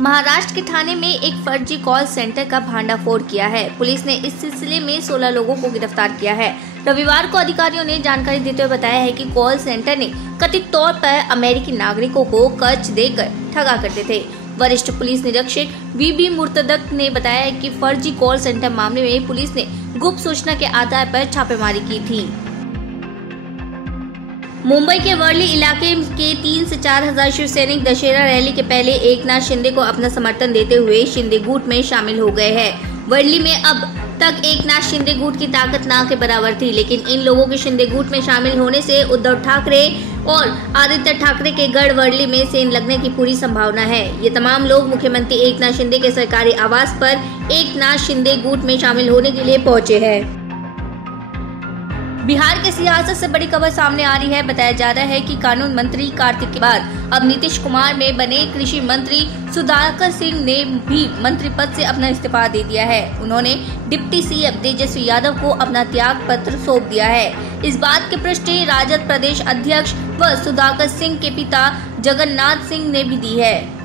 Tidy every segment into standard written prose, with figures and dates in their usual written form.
महाराष्ट्र के ठाणे में एक फर्जी कॉल सेंटर का भांडाफोड़ किया है। पुलिस ने इस सिलसिले में 16 लोगों को गिरफ्तार किया है। रविवार को अधिकारियों ने जानकारी देते हुए बताया है कि कॉल सेंटर ने कथित तौर पर अमेरिकी नागरिकों को कर्ज देकर ठगा करते थे। वरिष्ठ पुलिस निरीक्षक वीबी मुर्तदक ने बताया है कि फर्जी कॉल सेंटर मामले में पुलिस ने गुप्त सूचना के आधार पर छापेमारी की थी। मुंबई के वर्ली इलाके के 3 से 4 हजार शिव सैनिक दशहरा रैली के पहले एकनाथ शिंदे को अपना समर्थन देते हुए शिंदे गुट में शामिल हो गए हैं। वर्ली में अब तक एकनाथ शिंदे गुट की ताकत ना के बराबर थी, लेकिन इन लोगों के शिंदे गुट में शामिल होने से उद्धव ठाकरे और आदित्य ठाकरे के गढ़ वर्ली में सेंध लगने की पूरी संभावना है। ये तमाम लोग मुख्यमंत्री एकनाथ शिंदे के सरकारी आवास पर एकनाथ शिंदे गुट में शामिल होने के लिए पहुंचे हैं। बिहार की सियासत से बड़ी खबर सामने आ रही है। बताया जा रहा है कि कानून मंत्री कार्तिक के बाद अब नीतीश कुमार में बने कृषि मंत्री सुधाकर सिंह ने भी मंत्री पद से अपना इस्तीफा दे दिया है। उन्होंने डिप्टी सीएम तेजस्वी यादव को अपना त्याग पत्र सौंप दिया है। इस बात की पुष्टि राजद प्रदेश अध्यक्ष व सुधाकर सिंह के पिता जगन्नाथ सिंह ने भी दी है।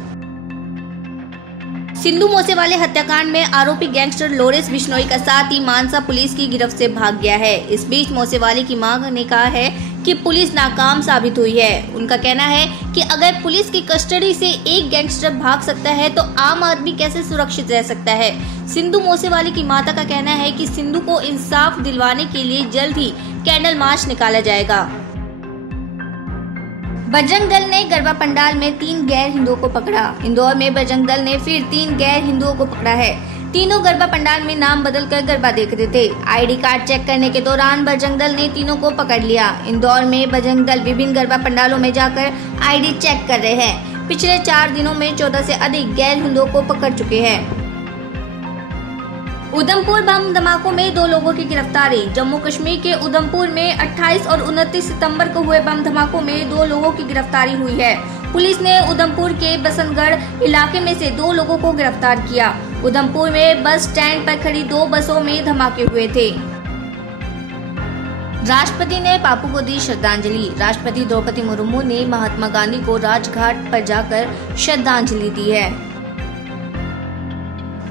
सिंधु मूसेवाले हत्याकांड में आरोपी गैंगस्टर लोरेंस बिश्नोई का साथी मानसा पुलिस की गिरफ्त से भाग गया है। इस बीच मूसेवाले की मां ने कहा है कि पुलिस नाकाम साबित हुई है। उनका कहना है कि अगर पुलिस की कस्टडी से एक गैंगस्टर भाग सकता है तो आम आदमी कैसे सुरक्षित रह सकता है। सिंधु मूसेवाले की माता का कहना है कि सिंधु को इंसाफ दिलवाने के लिए जल्द ही कैंडल मार्च निकाला जाएगा। बजरंग दल ने गरबा पंडाल में 3 गैर हिंदुओं को पकड़ा। इंदौर में बजरंग दल ने फिर 3 गैर हिंदुओं को पकड़ा है। तीनों गरबा पंडाल में नाम बदलकर गरबा देख रहे थे। आईडी कार्ड चेक करने के दौरान बजरंग दल ने तीनों को पकड़ लिया। इंदौर में बजरंग दल विभिन्न गरबा पंडालों में जाकर आईडी चेक कर रहे हैं। पिछले 4 दिनों में 14 से अधिक गैर हिंदुओं को पकड़ चुके हैं। उधमपुर बम धमाकों में 2 लोगों की गिरफ्तारी। जम्मू कश्मीर के उधमपुर में 28 और 29 सितंबर को हुए बम धमाकों में 2 लोगों की गिरफ्तारी हुई है। पुलिस ने उधमपुर के बसंतगढ़ इलाके में से 2 लोगों को गिरफ्तार किया। उधमपुर में बस स्टैंड पर खड़ी 2 बसों में धमाके हुए थे। राष्ट्रपति ने बापू को दी श्रद्धांजलि। राष्ट्रपति द्रौपदी मुर्मू ने महात्मा गांधी को राजघाट पर जाकर श्रद्धांजलि दी है।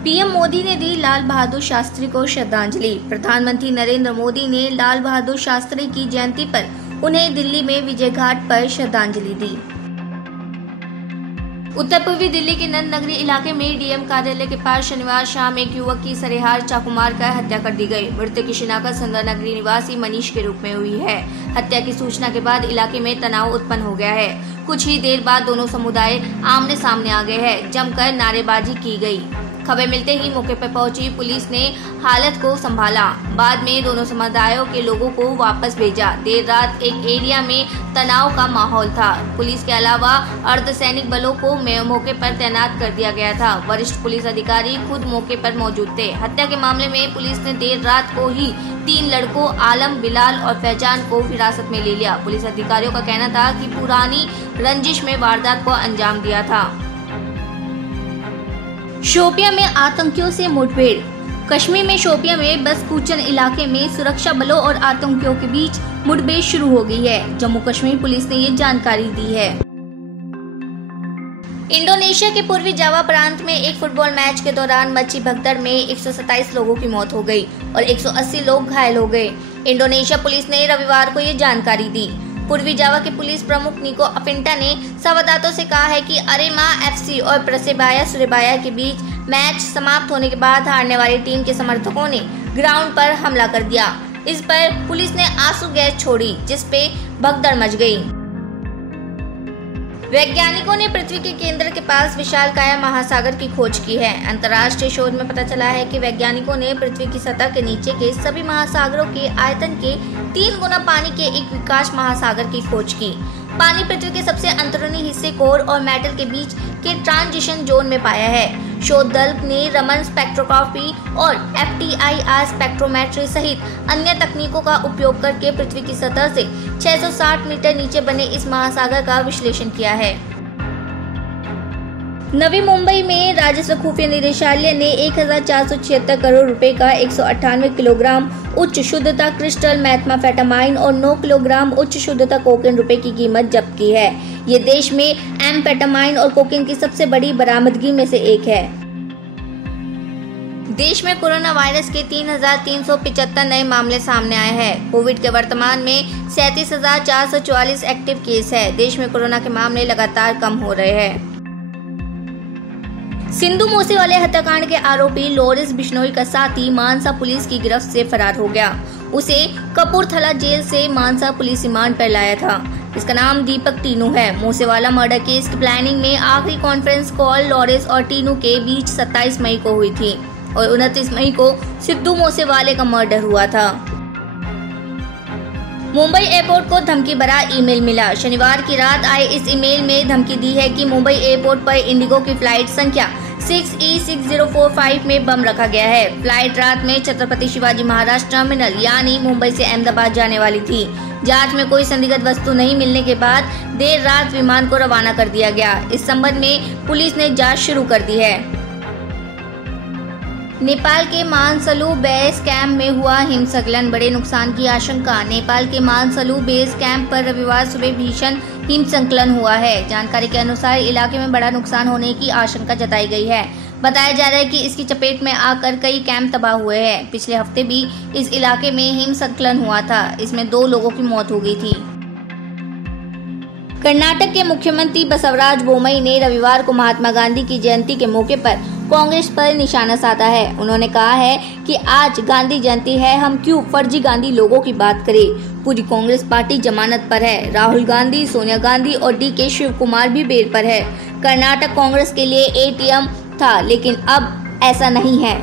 पीएम मोदी ने दी लाल बहादुर शास्त्री को श्रद्धांजलि। प्रधानमंत्री नरेंद्र मोदी ने लाल बहादुर शास्त्री की जयंती पर उन्हें दिल्ली में विजय घाट पर श्रद्धांजलि दी। उत्तर पूर्वी दिल्ली के नंद नगरी इलाके में डीएम कार्यालय के पास शनिवार शाम एक युवक की सरेहार चाकू मारकर हत्या कर दी गई। मृतक की शिनाख्त सुंदर नगरी निवासी मनीष के रूप में हुई है। हत्या की सूचना के बाद इलाके में तनाव उत्पन्न हो गया है। कुछ ही देर बाद दोनों समुदाय आमने सामने आ गए हैं। जमकर नारेबाजी की गई। खबर मिलते ही मौके पर पहुंची पुलिस ने हालत को संभाला। बाद में दोनों समुदायों के लोगों को वापस भेजा। देर रात एक एरिया में तनाव का माहौल था। पुलिस के अलावा अर्धसैनिक बलों को मौके पर तैनात कर दिया गया था। वरिष्ठ पुलिस अधिकारी खुद मौके पर मौजूद थे। हत्या के मामले में पुलिस ने देर रात को ही 3 लड़कों आलम, बिलाल और फैजान को हिरासत में ले लिया। पुलिस अधिकारियों का कहना था कि पुरानी रंजिश में वारदात को अंजाम दिया था। शोपियां में आतंकियों से मुठभेड़। कश्मीर में शोपियां में बसकूचन इलाके में सुरक्षा बलों और आतंकियों के बीच मुठभेड़ शुरू हो गई है। जम्मू कश्मीर पुलिस ने ये जानकारी दी है। इंडोनेशिया के पूर्वी जावा प्रांत में एक फुटबॉल मैच के दौरान मची भगदड़ में 127 लोगों की मौत हो गई और 180 लोग घायल हो गए। इंडोनेशिया पुलिस ने रविवार को ये जानकारी दी। पूर्वी जावा के पुलिस प्रमुख निको अपिंटा ने संवाददाताओं से कहा है कि अरेमा एफसी और प्रसेबाया सुरेबाया के बीच मैच समाप्त होने के बाद हारने वाली टीम के समर्थकों ने ग्राउंड पर हमला कर दिया। इस पर पुलिस ने आंसू गैस छोड़ी, जिसपे भगदड़ मच गई। वैज्ञानिकों ने पृथ्वी के केंद्र के पास विशालकाय महासागर की खोज की है। अंतर्राष्ट्रीय शोध में पता चला है कि वैज्ञानिकों ने पृथ्वी की सतह के नीचे के सभी महासागरों के आयतन के 3 गुना पानी के एक विकास महासागर की खोज की। पानी पृथ्वी के सबसे अंदरूनी हिस्से कोर और मेटल के बीच के ट्रांजिशन जोन में पाया है। शोध दल ने रमन स्पेक्ट्रोस्कोपी और FTIR स्पेक्ट्रोमेट्री सहित अन्य तकनीकों का उपयोग करके पृथ्वी की सतह से 660 मीटर नीचे बने इस महासागर का विश्लेषण किया है। नवी मुंबई में राजस्व खुफिया निदेशालय ने 1476 करोड़ रुपए का 198 किलोग्राम उच्च शुद्धता क्रिस्टल मेथाम्फेटामाइन और 9 किलोग्राम उच्च शुद्धता कोकेन रुपए की कीमत जब्त की है। ये देश में एम्फेटामाइन और कोकेन की सबसे बड़ी बरामदगी में से एक है। देश में कोरोना वायरस के 3,375 नए मामले सामने आए हैं। कोविड के वर्तमान में 37,444 एक्टिव केस है। देश में कोरोना के मामले लगातार कम हो रहे हैं। सिंधु मूसेवाले हत्याकांड के आरोपी लॉरेंस बिश्नोई का साथी मानसा पुलिस की गिरफ्त से फरार हो गया। उसे कपूरथला जेल से मानसा पुलिस रिमांड पर लाया था। इसका नाम दीपक टीनू है। मूसेवाला मर्डर केस की प्लानिंग में आखिरी कॉन्फ्रेंस कॉल लॉरेंस और टीनू के बीच 27 मई को हुई थी और 29 मई को सिद्धू मूसेवाले का मर्डर हुआ था। मुंबई एयरपोर्ट को धमकी भरा ईमेल मिला। शनिवार की रात आए इस ईमेल में धमकी दी है कि मुंबई एयरपोर्ट पर इंडिगो की फ्लाइट संख्या 6E6045 में बम रखा गया है। फ्लाइट रात में छत्रपति शिवाजी महाराज टर्मिनल यानी मुंबई से अहमदाबाद जाने वाली थी। जांच में कोई संदिग्ध वस्तु नहीं मिलने के बाद देर रात विमान को रवाना कर दिया गया। इस संबंध में पुलिस ने जांच शुरू कर दी है। नेपाल के मानसलू बेस कैंप में हुआ हिमस्खलन, बड़े नुकसान की आशंका। नेपाल के मानसलू बेस कैंप पर रविवार सुबह भीषण हिमस्खलन हुआ है। जानकारी के अनुसार इलाके में बड़ा नुकसान होने की आशंका जताई गई है। बताया जा रहा है कि इसकी चपेट में आकर कई कैंप तबाह हुए हैं। पिछले हफ्ते भी इस इलाके में हिमस्खलन हुआ था। इसमें 2 लोगों की मौत हो गई थी। कर्नाटक के मुख्यमंत्री बसवराज बोम्मई ने रविवार को महात्मा गांधी की जयंती के मौके पर कांग्रेस पर निशाना साधा है। उन्होंने कहा है कि आज गांधी जयंती है, हम क्यों फर्जी गांधी लोगों की बात करें। पूरी कांग्रेस पार्टी जमानत पर है। राहुल गांधी, सोनिया गांधी और DK शिव कुमार भी बेल पर है। कर्नाटक कांग्रेस के लिए ATM था, लेकिन अब ऐसा नहीं है।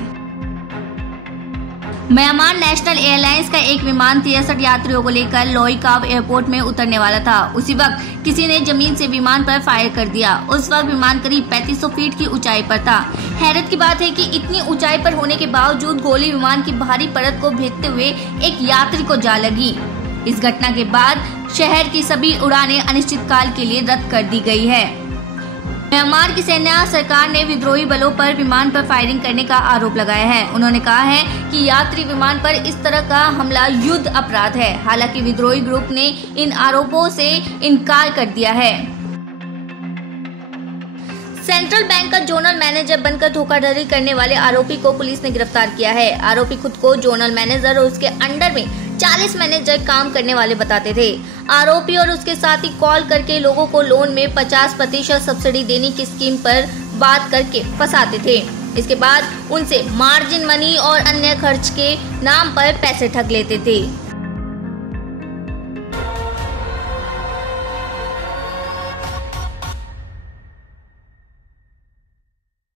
म्यांमार नेशनल एयरलाइंस का एक विमान 63 यात्रियों को लेकर लोईकाव एयरपोर्ट में उतरने वाला था। उसी वक्त किसी ने जमीन से विमान पर फायर कर दिया। उस वक्त विमान करीब 3500 फीट की ऊंचाई पर था। हैरत की बात है कि इतनी ऊंचाई पर होने के बावजूद गोली विमान की बाहरी परत को भेदते हुए एक यात्री को जा लगी। इस घटना के बाद शहर की सभी उड़ानें अनिश्चितकाल के लिए रद्द कर दी गई है। म्यांमार की सेना सरकार ने विद्रोही बलों पर विमान पर फायरिंग करने का आरोप लगाया है। उन्होंने कहा है कि यात्री विमान पर इस तरह का हमला युद्ध अपराध है। हालांकि विद्रोही ग्रुप ने इन आरोपों से इनकार कर दिया है। सेंट्रल बैंक का जोनल मैनेजर बनकर धोखाधड़ी करने वाले आरोपी को पुलिस ने गिरफ्तार किया है। आरोपी खुद को जोनल मैनेजर और उसके अंडर में 40 मैनेजर काम करने वाले बताते थे। आरोपी और उसके साथी कॉल करके लोगों को लोन में 50% सब्सिडी देने की स्कीम पर बात करके फंसाते थे। इसके बाद उनसे मार्जिन मनी और अन्य खर्च के नाम पर पैसे ठग लेते थे।